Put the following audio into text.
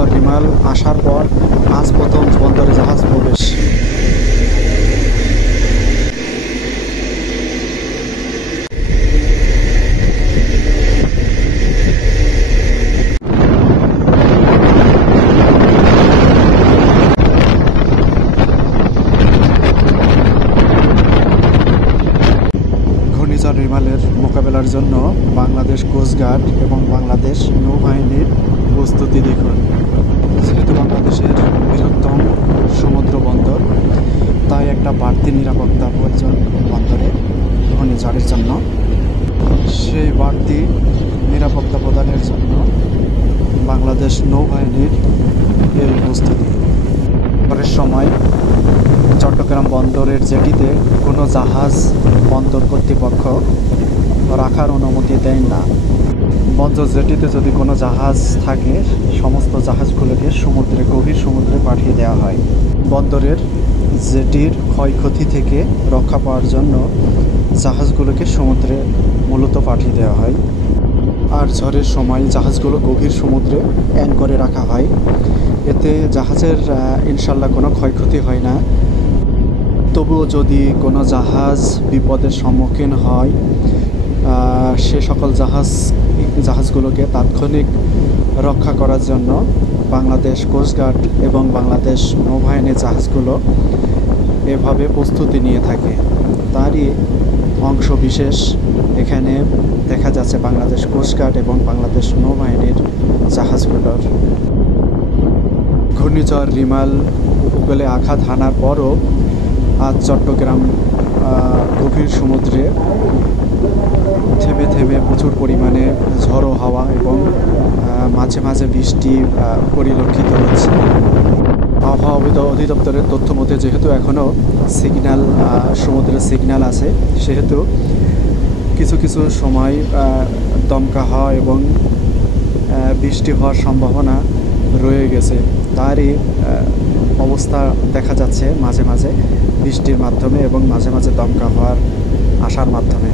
ঘূর্ণিঝড় রিমাল আসার পর আজ প্রথম বন্দরে জাহাজ প্রবেশ। ঘূর্ণিঝড় রিমালের মোকাবেলার জন্য বাংলাদেশ কোস্টগার্ড এবং বাংলাদেশ নৌবাহিনীর প্রস্তুতি দেখুন। যেহেতু বাংলাদেশের বৃহত্তম সমুদ্র বন্দর, তাই একটা বাড়তি নিরাপত্তা প্রয়োজন বন্দরে ঘূর্ণিঝড়ের জন্য। সেই বাড়তি নিরাপত্তা প্রদানের জন্য বাংলাদেশ নৌবাহিনীর এই প্রস্তুতি। পরের সময় চট্টগ্রাম বন্দরের জেটিতে কোনো জাহাজ বন্দর কর্তৃপক্ষ রাখার অনুমতি দেয় না। বন্দর জেটিতে যদি কোনো জাহাজ থাকে, সমস্ত জাহাজগুলোকে গভীর সমুদ্রে পাঠিয়ে দেওয়া হয়। বন্দরের জেটির ক্ষয়ক্ষতি থেকে রক্ষা পাওয়ার জন্য জাহাজগুলোকে সমুদ্রে মূলত পাঠিয়ে দেওয়া হয়। আর ঝড়ের সময় জাহাজগুলো গভীর সমুদ্রে অ্যাঙ্করে রাখা হয়। এতে জাহাজের ইনশাল্লাহ কোনো ক্ষয়ক্ষতি হয় না। তবুও যদি কোনো জাহাজ বিপদের সম্মুখীন হয়, সে সকল জাহাজগুলোকে তাৎক্ষণিক রক্ষা করার জন্য বাংলাদেশ কোস্টগার্ড এবং বাংলাদেশ নৌবাহিনীর জাহাজগুলো এভাবে প্রস্তুতি নিয়ে থাকে। তারই অংশ বিশেষ এখানে দেখা যাচ্ছে বাংলাদেশ কোস্টগার্ড এবং বাংলাদেশ নৌবাহিনীর জাহাজগুলোর। ঘূর্ণিঝড় রিমাল উপকূলে আঘাত হানার পরও আজ চট্টগ্রাম গভীর সমুদ্রে থেমে থেমে প্রচুর পরিমাণে ঝড়ো হাওয়া এবং মাঝে মাঝে বৃষ্টি পরিলক্ষিত হচ্ছে। আবহাওয়া অধিদপ্তরের তথ্য মতে যেহেতু এখনও সমুদ্রের সিগন্যাল আছে, সেহেতু কিছু কিছু সময় দমকা হওয়া এবং বৃষ্টি হওয়ার সম্ভাবনা রয়ে গেছে। তারই অবস্থা দেখা যাচ্ছে মাঝে মাঝে বৃষ্টির মাধ্যমে এবং মাঝে মাঝে দমকা হওয়ার আসার মাধ্যমে।